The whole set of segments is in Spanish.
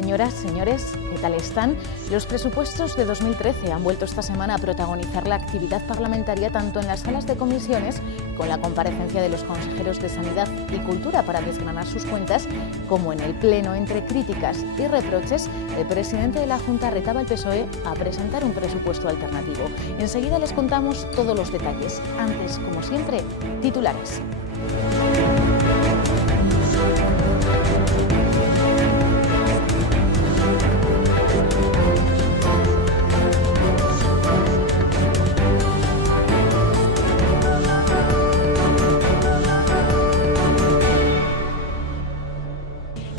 Señoras, señores, ¿qué tal están? Los presupuestos de 2013 han vuelto esta semana a protagonizar la actividad parlamentaria tanto en las salas de comisiones, con la comparecencia de los consejeros de Sanidad y Cultura para desgranar sus cuentas, como en el Pleno. Entre críticas y reproches, el presidente de la Junta retaba al PSOE a presentar un presupuesto alternativo. Enseguida les contamos todos los detalles. Antes, como siempre, titulares.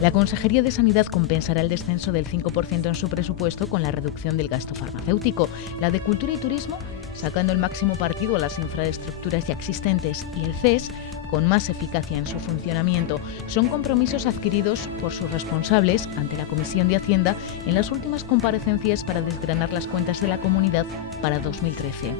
La Consejería de Sanidad compensará el descenso del 5% en su presupuesto con la reducción del gasto farmacéutico. La de Cultura y Turismo, sacando el máximo partido a las infraestructuras ya existentes, y el CES, con más eficacia en su funcionamiento. Son compromisos adquiridos por sus responsables ante la Comisión de Hacienda en las últimas comparecencias para desgranar las cuentas de la comunidad para 2013.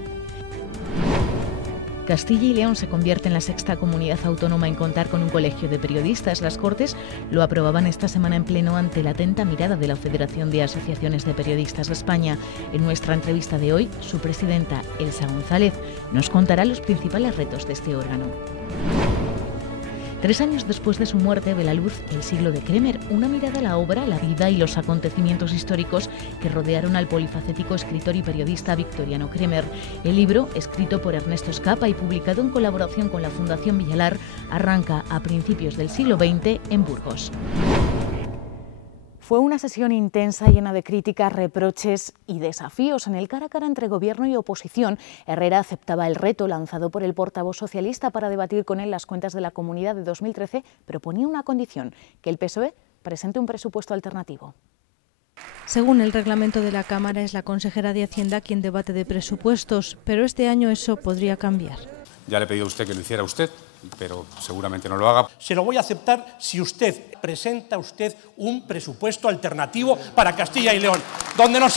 Castilla y León se convierte en la sexta comunidad autónoma en contar con un colegio de periodistas. Las Cortes lo aprobaban esta semana en pleno ante la atenta mirada de la Federación de Asociaciones de Periodistas de España. En nuestra entrevista de hoy, su presidenta, Elsa González, nos contará los principales retos de este órgano. 3 años después de su muerte ve la luz El siglo de Kremer, una mirada a la obra, la vida y los acontecimientos históricos que rodearon al polifacético escritor y periodista Victoriano Kremer. El libro, escrito por Ernesto Escapa y publicado en colaboración con la Fundación Villalar, arranca a principios del siglo XX en Burgos. Fue una sesión intensa, llena de críticas, reproches y desafíos. En el cara a cara entre gobierno y oposición, Herrera aceptaba el reto lanzado por el portavoz socialista para debatir con él las cuentas de la comunidad de 2013, pero ponía una condición: que el PSOE presente un presupuesto alternativo. Según el reglamento de la Cámara, es la consejera de Hacienda quien debate de presupuestos, pero este año eso podría cambiar. Ya le he pedido a usted que lo hiciera usted, pero seguramente no lo haga. Se lo voy a aceptar si presenta un presupuesto alternativo para Castilla y León, donde nos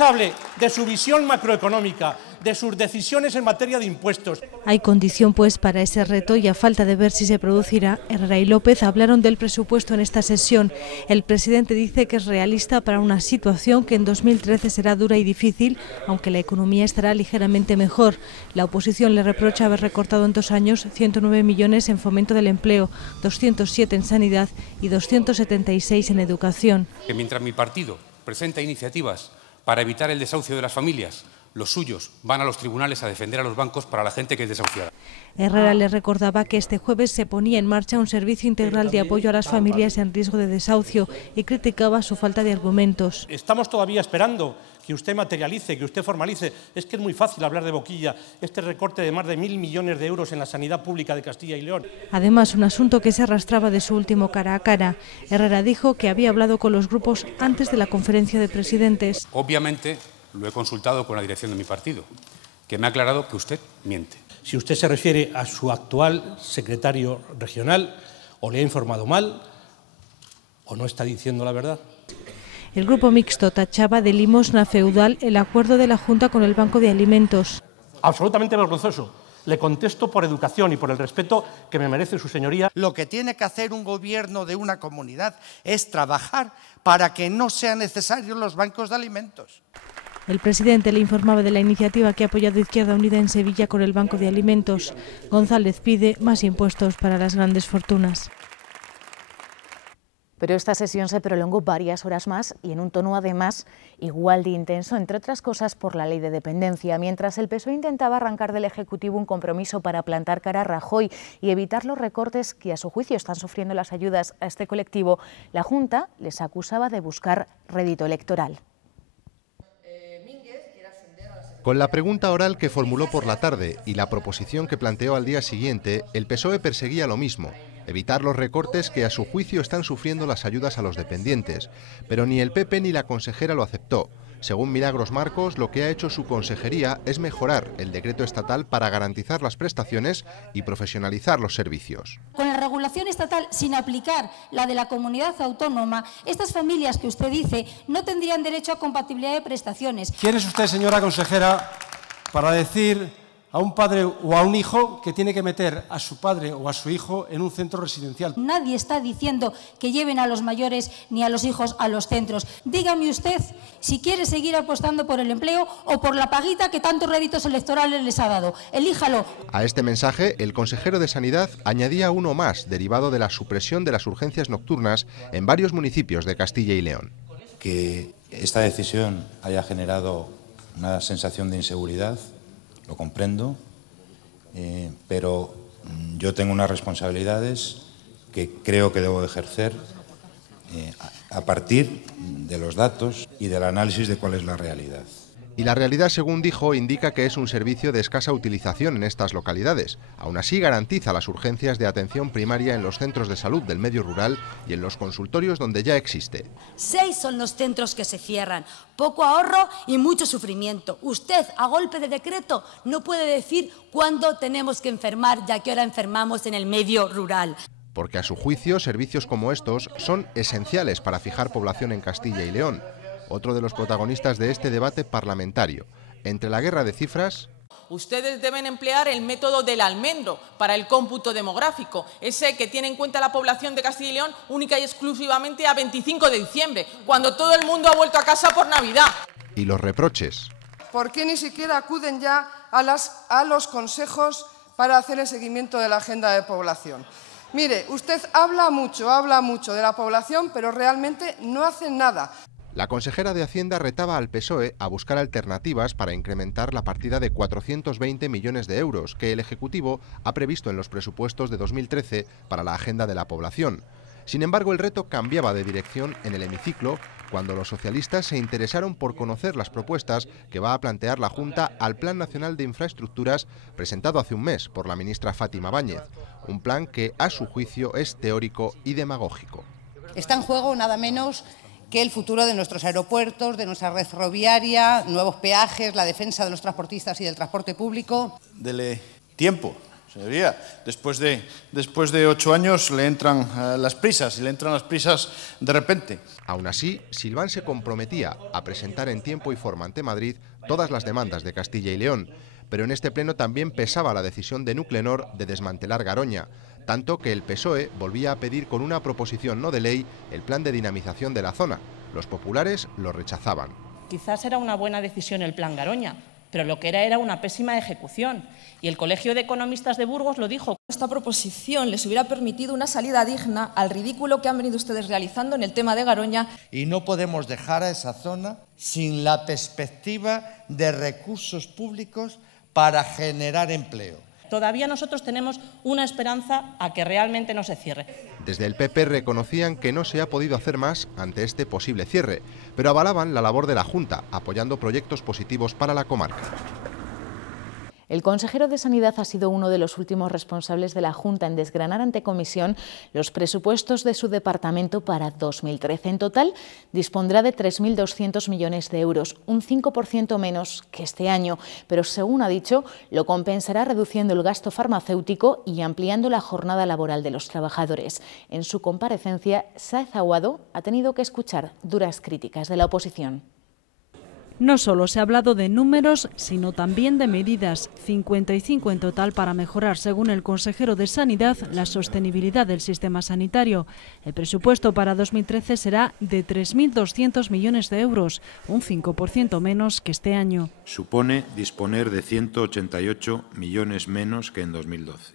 hable de su visión macroeconómica, de sus decisiones en materia de impuestos. Hay condición, pues, para ese reto y a falta de ver si se producirá, Herrera y López hablaron del presupuesto en esta sesión. El presidente dice que es realista para una situación que en 2013 será dura y difícil, aunque la economía estará ligeramente mejor. La oposición le reprocha haber recortado en 2 años 109 millones en fomento del empleo, 207 en sanidad y 276 en educación. Que mientras mi partido presenta iniciativas para evitar el desahucio de las familias, los suyos van a los tribunales a defender a los bancos para la gente que es desahuciada. Herrera le recordaba que este jueves se ponía en marcha un servicio integral de apoyo a las familias en riesgo de desahucio y criticaba su falta de argumentos. Estamos todavía esperando que usted materialice, que usted formalice. Es que es muy fácil hablar de boquilla, este recorte de más de 1.000 millones de euros en la sanidad pública de Castilla y León. Además, un asunto que se arrastraba de su último cara a cara. Herrera dijo que había hablado con los grupos antes de la conferencia de presidentes. Obviamente lo he consultado con la dirección de mi partido, que me ha aclarado que usted miente. Si usted se refiere a su actual secretario regional, o le ha informado mal, o no está diciendo la verdad. El grupo mixto tachaba de limosna feudal el acuerdo de la Junta con el Banco de Alimentos. Absolutamente vergonzoso. Le contesto por educación y por el respeto que me merece su señoría. Lo que tiene que hacer un gobierno de una comunidad es trabajar para que no sean necesarios los bancos de alimentos. El presidente le informaba de la iniciativa que ha apoyado Izquierda Unida en Sevilla con el Banco de Alimentos. González pide más impuestos para las grandes fortunas. Pero esta sesión se prolongó varias horas más y en un tono además igual de intenso, entre otras cosas por la ley de dependencia. Mientras el PSOE intentaba arrancar del Ejecutivo un compromiso para plantar cara a Rajoy y evitar los recortes que a su juicio están sufriendo las ayudas a este colectivo, la Junta les acusaba de buscar rédito electoral. Con la pregunta oral que formuló por la tarde y la proposición que planteó al día siguiente, el PSOE perseguía lo mismo: evitar los recortes que a su juicio están sufriendo las ayudas a los dependientes. Pero ni el PP ni la consejera lo aceptó. Según Milagros Marcos, lo que ha hecho su consejería es mejorar el decreto estatal para garantizar las prestaciones y profesionalizar los servicios. Con la regulación estatal, sin aplicar la de la comunidad autónoma, estas familias que usted dice no tendrían derecho a compatibilidad de prestaciones. ¿Quién es usted, señora consejera, para decir a un padre o a un hijo que tiene que meter a su padre o a su hijo en un centro residencial. Nadie está diciendo que lleven a los mayores ni a los hijos a los centros. Dígame usted si quiere seguir apostando por el empleo o por la paguita que tantos réditos electorales les ha dado. Elíjalo. A este mensaje, el consejero de Sanidad añadía uno más, derivado de la supresión de las urgencias nocturnas en varios municipios de Castilla y León. Que esta decisión haya generado una sensación de inseguridad, lo comprendo, pero yo tengo unas responsabilidades que creo que debo ejercer a partir de los datos y del análisis de cuál es la realidad. Y la realidad, según dijo, indica que es un servicio de escasa utilización en estas localidades. Aún así, garantiza las urgencias de atención primaria en los centros de salud del medio rural y en los consultorios donde ya existe. 6 son los centros que se cierran. Poco ahorro y mucho sufrimiento. Usted, a golpe de decreto, no puede decir cuándo tenemos que enfermar, ya que ahora enfermamos en el medio rural. Porque a su juicio, servicios como estos son esenciales para fijar población en Castilla y León. Otro de los protagonistas de este debate parlamentario. Entre la guerra de cifras... Ustedes deben emplear el método del almendro para el cómputo demográfico, ese que tiene en cuenta la población de Castilla y León única y exclusivamente a 25 de diciembre, cuando todo el mundo ha vuelto a casa por Navidad. Y los reproches. ¿Por qué ni siquiera acuden ya a los consejos para hacer el seguimiento de la agenda de población? Mire, usted habla mucho de la población, pero realmente no hace nada. La consejera de Hacienda retaba al PSOE a buscar alternativas para incrementar la partida de 420 millones de euros que el Ejecutivo ha previsto en los presupuestos de 2013 para la agenda de la población. Sin embargo, el reto cambiaba de dirección en el hemiciclo cuando los socialistas se interesaron por conocer las propuestas que va a plantear la Junta al Plan Nacional de Infraestructuras presentado hace un mes por la ministra Fátima Báñez. Un plan que, a su juicio, es teórico y demagógico. Está en juego nada menos que el futuro de nuestros aeropuertos, de nuestra red ferroviaria, nuevos peajes, la defensa de los transportistas y del transporte público. Dele tiempo, señoría. Después de 8 años le entran las prisas, y le entran las prisas de repente. Aún así, Silván se comprometía a presentar en tiempo y forma ante Madrid todas las demandas de Castilla y León, pero en este pleno también pesaba la decisión de Nuclenor de desmantelar Garoña, tanto que el PSOE volvía a pedir con una proposición no de ley el plan de dinamización de la zona. Los populares lo rechazaban. Quizás era una buena decisión el plan Garoña, pero lo que era una pésima ejecución. Y el Colegio de Economistas de Burgos lo dijo. Esta proposición les hubiera permitido una salida digna al ridículo que han venido ustedes realizando en el tema de Garoña. Y no podemos dejar a esa zona sin la perspectiva de recursos públicos para generar empleo. Todavía nosotros tenemos una esperanza a que realmente no se cierre. Desde el PP reconocían que no se ha podido hacer más ante este posible cierre, pero avalaban la labor de la Junta, apoyando proyectos positivos para la comarca. El consejero de Sanidad ha sido uno de los últimos responsables de la Junta en desgranar ante comisión los presupuestos de su departamento para 2013. En total, dispondrá de 3.200 millones de euros, un 5% menos que este año, pero según ha dicho, lo compensará reduciendo el gasto farmacéutico y ampliando la jornada laboral de los trabajadores. En su comparecencia, Sáez Aguado ha tenido que escuchar duras críticas de la oposición. No solo se ha hablado de números, sino también de medidas, 55 en total para mejorar, según el consejero de Sanidad, la sostenibilidad del sistema sanitario. El presupuesto para 2013 será de 3.200 millones de euros, un 5% menos que este año. Supone disponer de 188 millones menos que en 2012.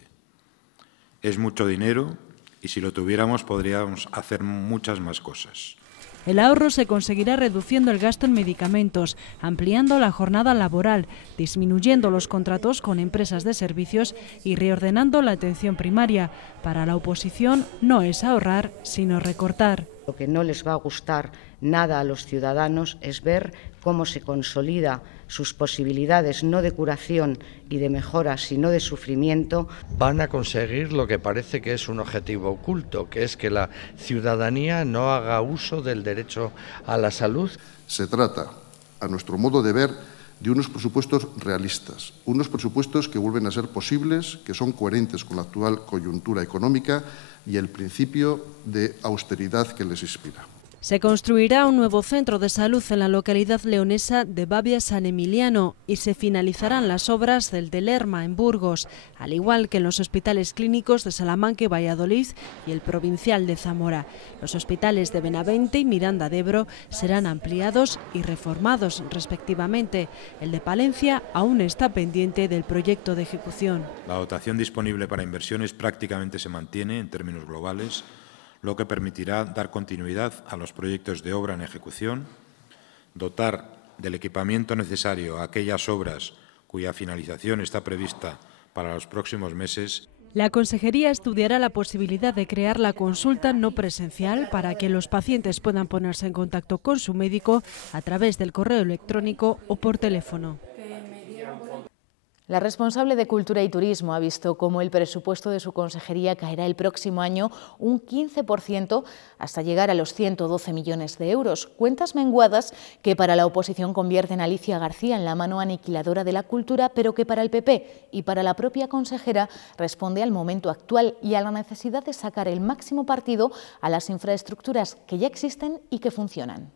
Es mucho dinero y si lo tuviéramos podríamos hacer muchas más cosas. El ahorro se conseguirá reduciendo el gasto en medicamentos, ampliando la jornada laboral, disminuyendo los contratos con empresas de servicios y reordenando la atención primaria. Para la oposición no es ahorrar, sino recortar. Lo que no les va a gustar nada a los ciudadanos es ver cómo se consolida sus posibilidades no de curación y de mejora, sino de sufrimiento. Van a conseguir lo que parece que es un objetivo oculto, que es que la ciudadanía no haga uso del derecho a la salud. Se trata, a nuestro modo de ver, de unos presupuestos realistas, unos presupuestos que vuelven a ser posibles, que son coherentes con la actual coyuntura económica y el principio de austeridad que les inspira. Se construirá un nuevo centro de salud en la localidad leonesa de Babia San Emiliano y se finalizarán las obras del de Lerma en Burgos, al igual que en los hospitales clínicos de Salamanca y Valladolid y el provincial de Zamora. Los hospitales de Benavente y Miranda de Ebro serán ampliados y reformados respectivamente. El de Palencia aún está pendiente del proyecto de ejecución. La dotación disponible para inversiones prácticamente se mantiene en términos globales, lo que permitirá dar continuidad a los proyectos de obra en ejecución, dotar del equipamiento necesario a aquellas obras cuya finalización está prevista para los próximos meses. La Consejería estudiará la posibilidad de crear la consulta no presencial para que los pacientes puedan ponerse en contacto con su médico a través del correo electrónico o por teléfono. La responsable de Cultura y Turismo ha visto cómo el presupuesto de su consejería caerá el próximo año un 15% hasta llegar a los 112 millones de euros. Cuentas menguadas que para la oposición convierten a Alicia García en la mano aniquiladora de la cultura, pero que para el PP y para la propia consejera responde al momento actual y a la necesidad de sacar el máximo partido a las infraestructuras que ya existen y que funcionan.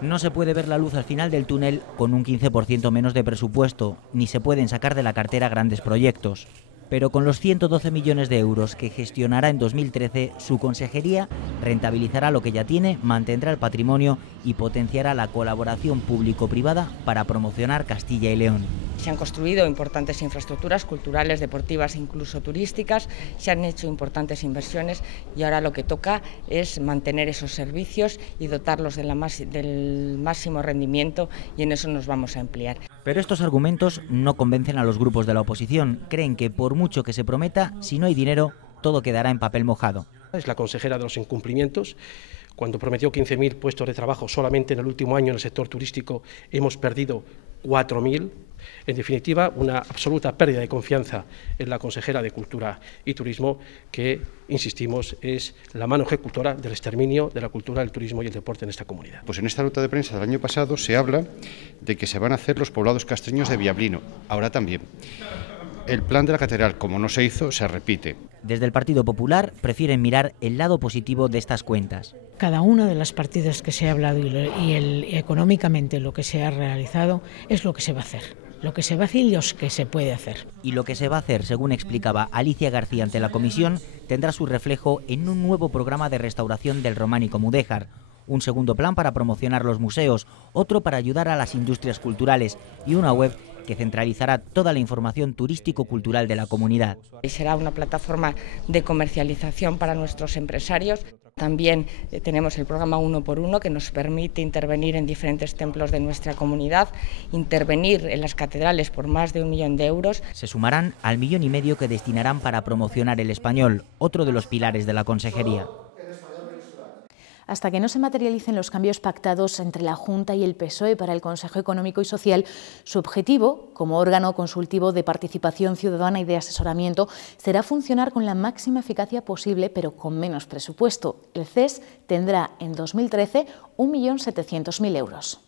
No se puede ver la luz al final del túnel con un 15% menos de presupuesto, ni se pueden sacar de la cartera grandes proyectos. Pero con los 112 millones de euros que gestionará en 2013, su consejería rentabilizará lo que ya tiene, mantendrá el patrimonio y potenciará la colaboración público-privada para promocionar Castilla y León. Se han construido importantes infraestructuras culturales, deportivas e incluso turísticas, se han hecho importantes inversiones y ahora lo que toca es mantener esos servicios y dotarlos del máximo rendimiento, y en eso nos vamos a emplear. Pero estos argumentos no convencen a los grupos de la oposición. Creen que por mucho que se prometa, si no hay dinero, todo quedará en papel mojado. Es la consejera de los incumplimientos. Cuando prometió 15.000 puestos de trabajo, solamente en el último año en el sector turístico hemos perdido 4.000. En definitiva, una absoluta pérdida de confianza en la consejera de Cultura y Turismo, que, insistimos, es la mano ejecutora del exterminio de la cultura, el turismo y el deporte en esta comunidad. Pues en esta nota de prensa del año pasado se habla de que se van a hacer los poblados castreños de Villablino, ahora también. El plan de la catedral, como no se hizo, se repite. Desde el Partido Popular prefieren mirar el lado positivo de estas cuentas. Cada una de las partidas que se ha hablado y económicamente lo que se ha realizado es lo que se va a hacer. Lo que se va a hacer y lo que se puede hacer. Y lo que se va a hacer, según explicaba Alicia García ante la comisión, tendrá su reflejo en un nuevo programa de restauración del románico mudéjar, un segundo plan para promocionar los museos, otro para ayudar a las industrias culturales y una web que centralizará toda la información turístico-cultural de la comunidad. Y será una plataforma de comercialización para nuestros empresarios. También tenemos el programa 1x1, que nos permite intervenir en diferentes templos de nuestra comunidad, intervenir en las catedrales por más de 1 millón de euros. Se sumarán al 1,5 millones que destinarán para promocionar el español, otro de los pilares de la consejería. Hasta que no se materialicen los cambios pactados entre la Junta y el PSOE para el Consejo Económico y Social, su objetivo, como órgano consultivo de participación ciudadana y de asesoramiento, será funcionar con la máxima eficacia posible, pero con menos presupuesto. El CES tendrá en 2013 1.700.000 euros.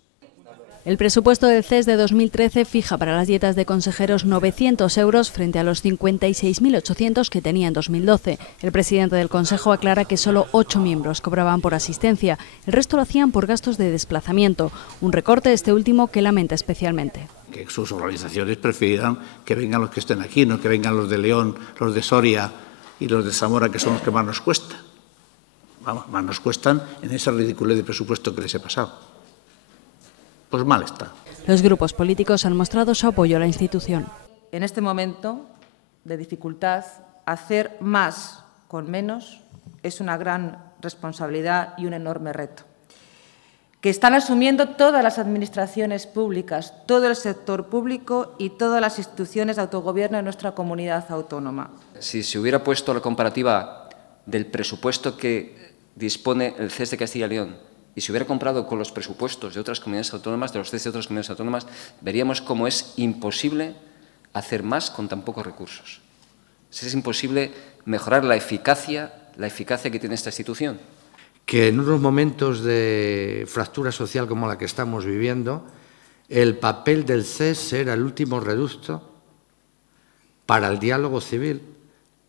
El presupuesto del CES de 2013 fija para las dietas de consejeros 900 euros frente a los 56.800 que tenía en 2012. El presidente del Consejo aclara que solo 8 miembros cobraban por asistencia, el resto lo hacían por gastos de desplazamiento, un recorte este último que lamenta especialmente. Que sus organizaciones prefieran que vengan los que estén aquí, no que vengan los de León, los de Soria y los de Zamora, que son los que más nos cuesta. Vamos, más nos cuestan en esa ridiculez de presupuesto que les he pasado. Pues mal está. Los grupos políticos han mostrado su apoyo a la institución. En este momento de dificultad, hacer más con menos es una gran responsabilidad y un enorme reto, que están asumiendo todas las administraciones públicas, todo el sector público y todas las instituciones de autogobierno de nuestra comunidad autónoma. Si se hubiera puesto la comparativa del presupuesto que dispone el CES de Castilla y León y se hubiera comprado con los presupuestos de otras comunidades autónomas, de los CES de otras comunidades autónomas, veríamos cómo es imposible hacer más con tan pocos recursos. Es imposible mejorar la eficacia que tiene esta institución. Que en unos momentos de fractura social como la que estamos viviendo, el papel del CES era el último reducto para el diálogo civil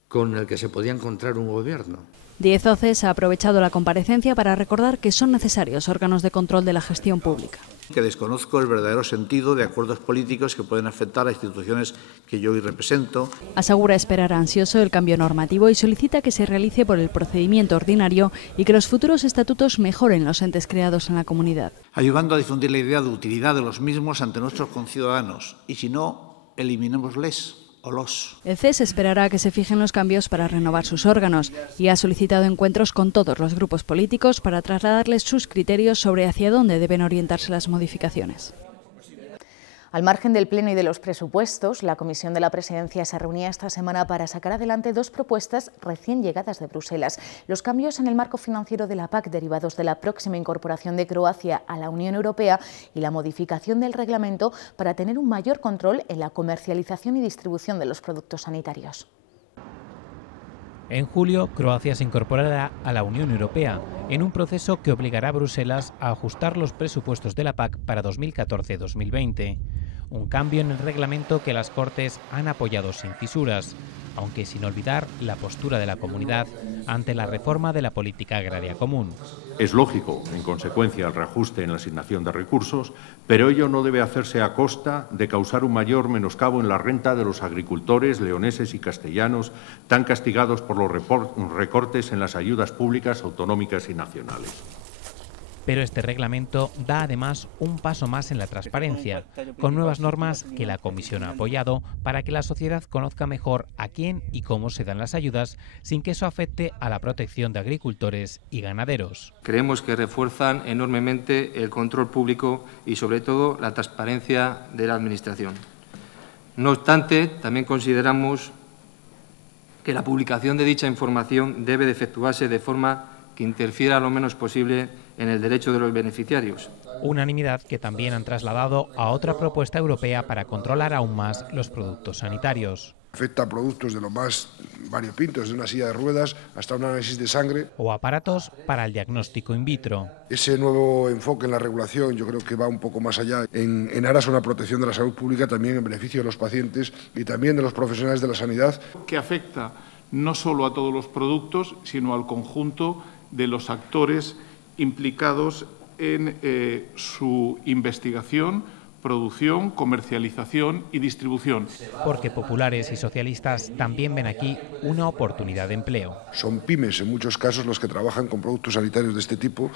con el que se podía encontrar un gobierno. Díez Oces ha aprovechado la comparecencia para recordar que son necesarios órganos de control de la gestión pública. Que desconozco el verdadero sentido de acuerdos políticos que pueden afectar a instituciones que yo hoy represento. Asegura esperar ansioso el cambio normativo y solicita que se realice por el procedimiento ordinario y que los futuros estatutos mejoren los entes creados en la comunidad. Ayudando a difundir la idea de utilidad de los mismos ante nuestros conciudadanos y si no, eliminémosles. El CES esperará a que se fijen los cambios para renovar sus órganos y ha solicitado encuentros con todos los grupos políticos para trasladarles sus criterios sobre hacia dónde deben orientarse las modificaciones. Al margen del Pleno y de los presupuestos, la Comisión de la Presidencia se reunía esta semana para sacar adelante dos propuestas recién llegadas de Bruselas. Los cambios en el marco financiero de la PAC derivados de la próxima incorporación de Croacia a la Unión Europea y la modificación del reglamento para tener un mayor control en la comercialización y distribución de los productos sanitarios. En julio, Croacia se incorporará a la Unión Europea en un proceso que obligará a Bruselas a ajustar los presupuestos de la PAC para 2014-2020. Un cambio en el reglamento que las Cortes han apoyado sin fisuras, aunque sin olvidar la postura de la comunidad ante la reforma de la política agraria común. Es lógico, en consecuencia, el reajuste en la asignación de recursos, pero ello no debe hacerse a costa de causar un mayor menoscabo en la renta de los agricultores leoneses y castellanos, tan castigados por los recortes en las ayudas públicas, autonómicas y nacionales. Pero este reglamento da además un paso más en la transparencia, con nuevas normas que la Comisión ha apoyado para que la sociedad conozca mejor a quién y cómo se dan las ayudas, sin que eso afecte a la protección de agricultores y ganaderos. Creemos que refuerzan enormemente el control público y, sobre todo, la transparencia de la Administración. No obstante, también consideramos que la publicación de dicha información debe de efectuarse de forma que interfiera lo menos posible en el derecho de los beneficiarios. Unanimidad que también han trasladado a otra propuesta europea para controlar aún más los productos sanitarios. Afecta a productos de lo más variopintos, de una silla de ruedas hasta un análisis de sangre. O aparatos para el diagnóstico in vitro. Ese nuevo enfoque en la regulación yo creo que va un poco más allá, en aras a una protección de la salud pública, también en beneficio de los pacientes y también de los profesionales de la sanidad. Que afecta no solo a todos los productos, sino al conjunto de los actores implicados en su investigación, producción, comercialización y distribución. Porque populares y socialistas también ven aquí una oportunidad de empleo. Son pymes en muchos casos los que trabajan con productos sanitarios de este tipo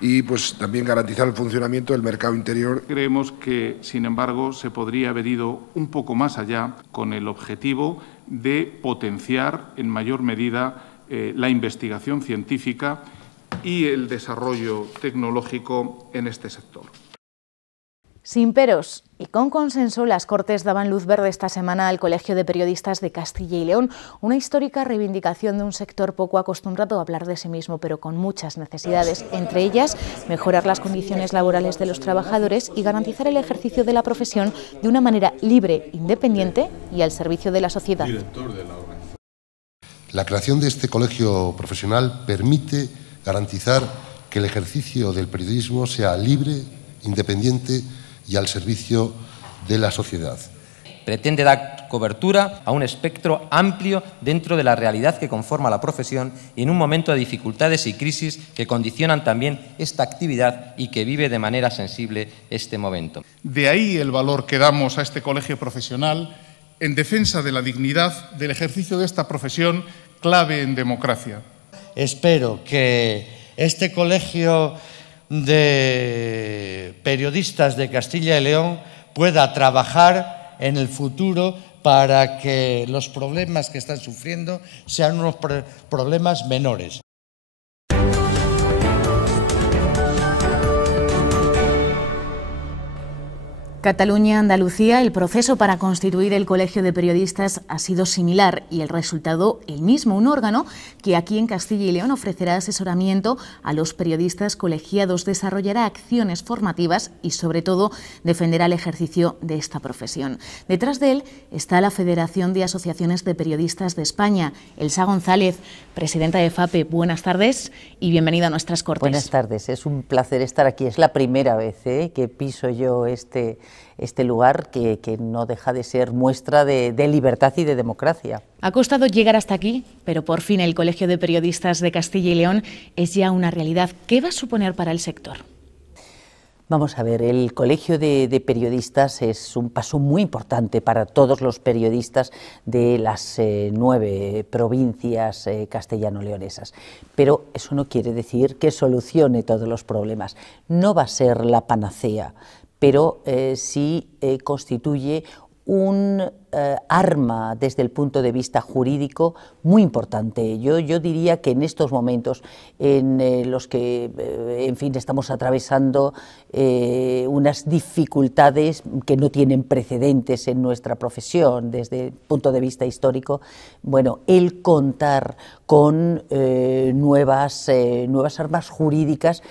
y pues también garantizar el funcionamiento del mercado interior. Creemos que, sin embargo, se podría haber ido un poco más allá con el objetivo de potenciar en mayor medida la investigación científica y el desarrollo tecnológico en este sector. Sin peros y con consenso, las Cortes daban luz verde esta semana al Colegio de Periodistas de Castilla y León, una histórica reivindicación de un sector poco acostumbrado a hablar de sí mismo, pero con muchas necesidades, entre ellas mejorar las condiciones laborales de los trabajadores y garantizar el ejercicio de la profesión de una manera libre, independiente y al servicio de la sociedad. La creación de este colegio profesional permite garantizar que el ejercicio del periodismo sea libre, independiente y al servicio de la sociedad. Pretende dar cobertura a un espectro amplio dentro de la realidad que conforma la profesión y en un momento de dificultades y crisis que condicionan también esta actividad y que vive de manera sensible este momento. De ahí el valor que damos a este colegio profesional en defensa de la dignidad del ejercicio de esta profesión clave en democracia. Espero que este colegio de periodistas de Castilla y León pueda trabajar en el futuro para que los problemas que están sufriendo sean unos problemas menores. Cataluña, Andalucía, el proceso para constituir el Colegio de Periodistas ha sido similar y el resultado el mismo, un órgano que aquí en Castilla y León ofrecerá asesoramiento a los periodistas colegiados, desarrollará acciones formativas y sobre todo defenderá el ejercicio de esta profesión. Detrás de él está la Federación de Asociaciones de Periodistas de España. Elsa González, presidenta de FAPE, buenas tardes y bienvenida a nuestras Cortes. Buenas tardes, es un placer estar aquí, es la primera vez que piso yo este este lugar que no deja de ser muestra de libertad y de democracia. Ha costado llegar hasta aquí, pero por fin el Colegio de Periodistas de Castilla y León es ya una realidad. ¿Qué va a suponer para el sector? Vamos a ver, el Colegio de Periodistas es un paso muy importante para todos los periodistas de las 9 provincias castellano-leonesas, pero eso no quiere decir que solucione todos los problemas. No va a ser la panacea, pero sí constituye un arma desde el punto de vista jurídico muy importante. Yo diría que en estos momentos en los que, en fin, estamos atravesando unas dificultades que no tienen precedentes en nuestra profesión desde el punto de vista histórico, bueno, el contar con nuevas armas jurídicas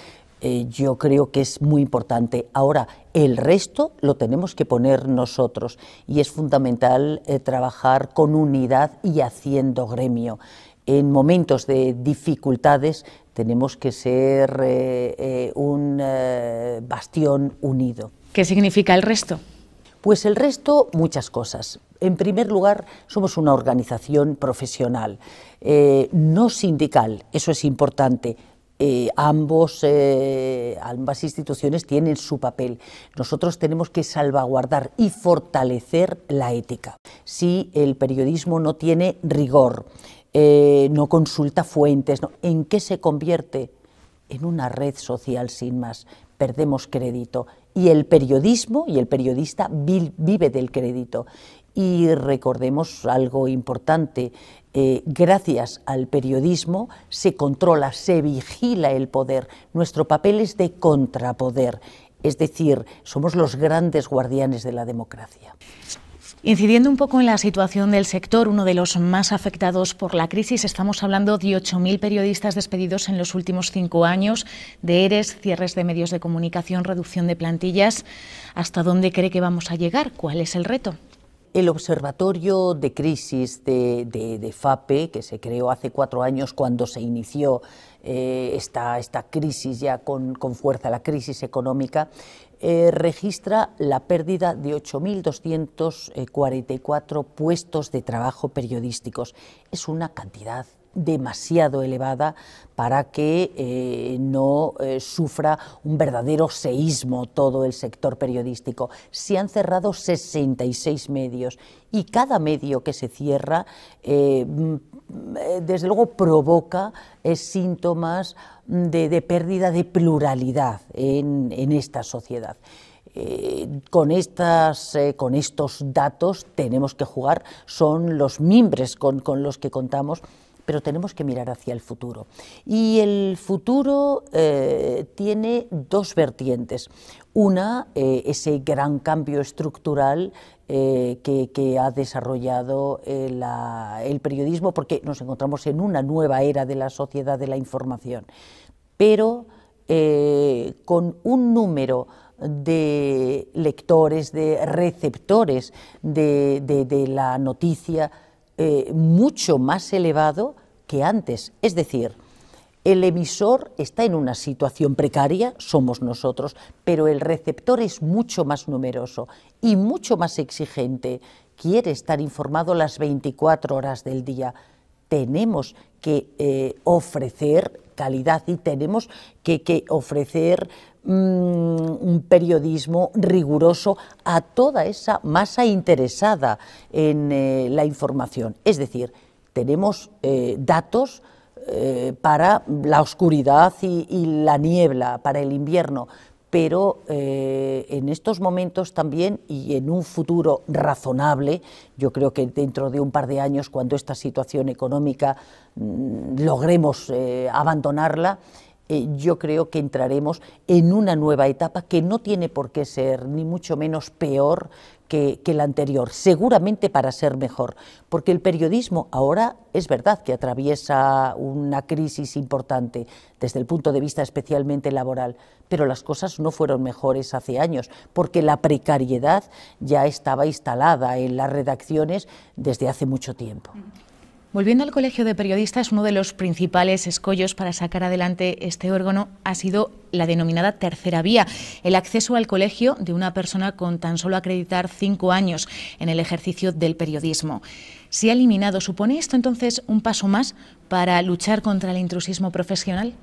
yo creo que es muy importante. Ahora, el resto lo tenemos que poner nosotros y es fundamental trabajar con unidad y haciendo gremio. En momentos de dificultades tenemos que ser un bastión unido. ¿Qué significa el resto? Pues el resto, muchas cosas. En primer lugar, somos una organización profesional, no sindical, eso es importante. Ambas instituciones tienen su papel. Nosotros tenemos que salvaguardar y fortalecer la ética. Si el periodismo no tiene rigor, no consulta fuentes, ¿en qué se convierte? En una red social sin más. Perdemos crédito. Y el periodismo y el periodista vive del crédito. Y recordemos algo importante, gracias al periodismo se controla, se vigila el poder. Nuestro papel es de contrapoder, es decir, somos los grandes guardianes de la democracia. Incidiendo un poco en la situación del sector, uno de los más afectados por la crisis, estamos hablando de 8.000 periodistas despedidos en los últimos 5 años, de ERES, cierres de medios de comunicación, reducción de plantillas. ¿Hasta dónde cree que vamos a llegar? ¿Cuál es el reto? El Observatorio de Crisis de FAPE, que se creó hace 4 años cuando se inició esta crisis ya con fuerza, la crisis económica, registra la pérdida de 8.244 puestos de trabajo periodísticos. Es una cantidad demasiado elevada para que no sufra un verdadero seísmo todo el sector periodístico. Se han cerrado 66 medios y cada medio que se cierra desde luego provoca síntomas de pérdida de pluralidad en esta sociedad. Con estos datos tenemos que jugar, son los mimbres con los que contamos, pero tenemos que mirar hacia el futuro. Y el futuro tiene 2 vertientes. Una, ese gran cambio estructural que ha desarrollado el periodismo, porque nos encontramos en una nueva era de la sociedad de la información, pero con un número de lectores, de receptores de la noticia mucho más elevado que antes. Es decir, el emisor está en una situación precaria, somos nosotros, pero el receptor es mucho más numeroso y mucho más exigente. Quiere estar informado las 24 horas del día. Tenemos que ofrecer calidad y tenemos que ofrecer un periodismo riguroso a toda esa masa interesada en la información. Es decir, tenemos datos para la oscuridad y la niebla, para el invierno, pero en estos momentos también y en un futuro razonable, yo creo que dentro de un par de años, cuando esta situación económica logremos abandonarla, yo creo que entraremos en una nueva etapa que no tiene por qué ser ni mucho menos peor que la anterior, seguramente para ser mejor, porque el periodismo ahora es verdad que atraviesa una crisis importante desde el punto de vista especialmente laboral, pero las cosas no fueron mejores hace años, porque la precariedad ya estaba instalada en las redacciones desde hace mucho tiempo. Volviendo al Colegio de Periodistas, uno de los principales escollos para sacar adelante este órgano ha sido la denominada tercera vía, el acceso al colegio de una persona con tan solo acreditar 5 años en el ejercicio del periodismo. ¿Se ha eliminado? ¿Supone esto entonces un paso más para luchar contra el intrusismo profesional?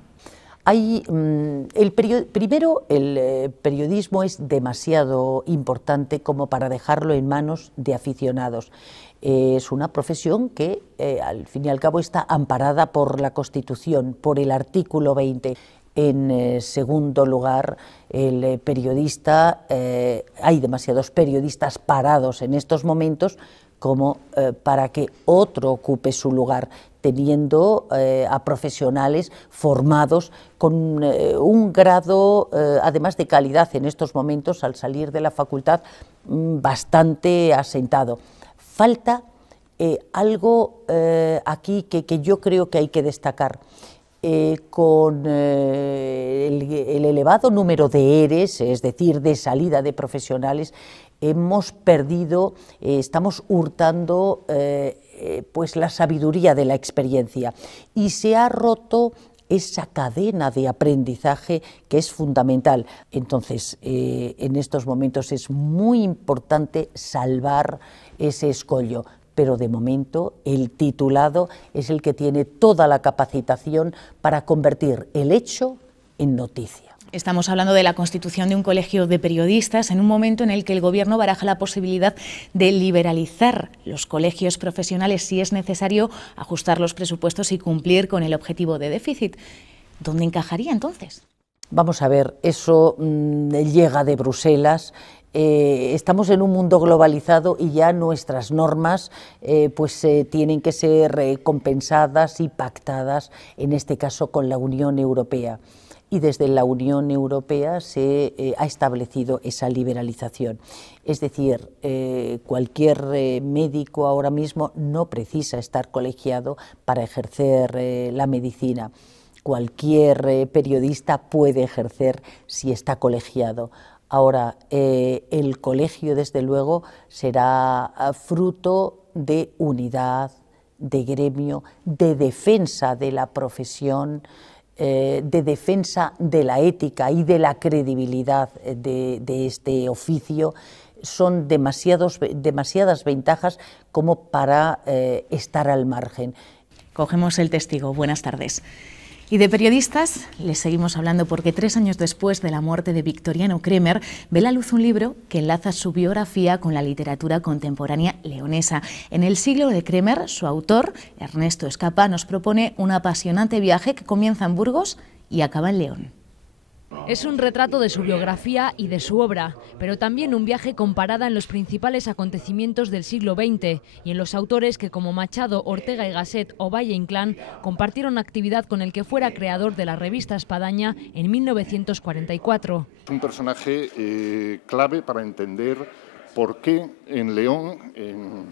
Primero, el periodismo es demasiado importante como para dejarlo en manos de aficionados. Es una profesión que, al fin y al cabo, está amparada por la Constitución, por el artículo 20. En segundo lugar, el periodista, hay demasiados periodistas parados en estos momentos como para que otro ocupe su lugar, teniendo a profesionales formados con un grado, además de calidad en estos momentos, al salir de la facultad, bastante asentado. Falta algo aquí que yo creo que hay que destacar. Con el elevado número de ERES, es decir, de salida de profesionales, hemos perdido, estamos hurtando pues la sabiduría de la experiencia y se ha roto esa cadena de aprendizaje que es fundamental. Entonces, en estos momentos es muy importante salvar ese escollo, pero de momento el titulado es el que tiene toda la capacitación para convertir el hecho en noticia. Estamos hablando de la constitución de un colegio de periodistas en un momento en el que el Gobierno baraja la posibilidad de liberalizar los colegios profesionales si es necesario ajustar los presupuestos y cumplir con el objetivo de déficit. ¿Dónde encajaría entonces? Vamos a ver, eso llega de Bruselas. Estamos en un mundo globalizado y ya nuestras normas tienen que ser compensadas y pactadas, en este caso con la Unión Europea. Y desde la Unión Europea se ha establecido esa liberalización. Es decir, cualquier médico ahora mismo no precisa estar colegiado para ejercer la medicina. Cualquier periodista puede ejercer si está colegiado. Ahora, el colegio, desde luego, será fruto de unidad, de gremio, de defensa de la profesión, de defensa de la ética y de la credibilidad de este oficio. Son demasiadas ventajas como para estar al margen. Cogemos el testigo. Buenas tardes. Y de periodistas les seguimos hablando porque 3 años después de la muerte de Victoriano Cremer ve la luz un libro que enlaza su biografía con la literatura contemporánea leonesa. En el siglo de Cremer, su autor, Ernesto Escapa, nos propone un apasionante viaje que comienza en Burgos y acaba en León. Es un retrato de su biografía y de su obra, pero también un viaje con parada en los principales acontecimientos del siglo XX y en los autores que, como Machado, Ortega y Gasset o Valle Inclán, compartieron actividad con el que fuera creador de la revista Espadaña en 1944. Es un personaje clave para entender por qué en León, en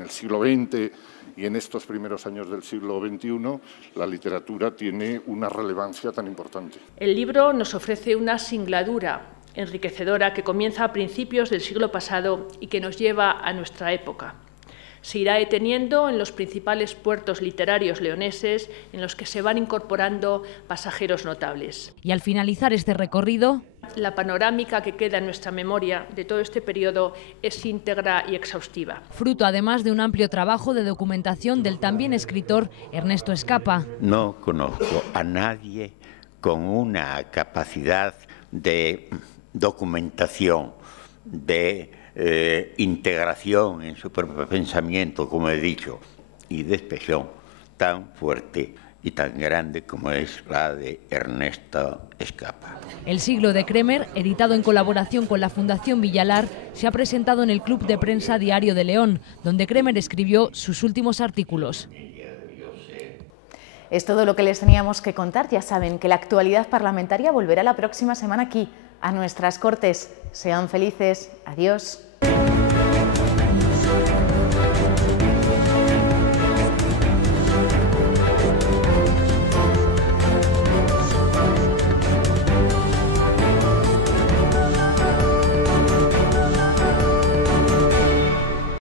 el siglo XX y en estos primeros años del siglo XXI, la literatura tiene una relevancia tan importante. El libro nos ofrece una singladura enriquecedora que comienza a principios del siglo pasado y que nos lleva a nuestra época. Se irá deteniendo en los principales puertos literarios leoneses en los que se van incorporando pasajeros notables. Y al finalizar este recorrido, la panorámica que queda en nuestra memoria de todo este periodo es íntegra y exhaustiva. Fruto además de un amplio trabajo de documentación del también escritor Ernesto Escapa. No conozco a nadie con una capacidad de documentación, de integración en su propio pensamiento, como he dicho, y de expresión tan fuerte y tan grande como es la de Ernesto Escapa. El siglo de Cremer, editado en colaboración con la Fundación Villalar, se ha presentado en el Club de Prensa Diario de León, donde Cremer escribió sus últimos artículos. Es todo lo que les teníamos que contar. Ya saben que la actualidad parlamentaria volverá la próxima semana aquí, a nuestras Cortes. Sean felices. Adiós.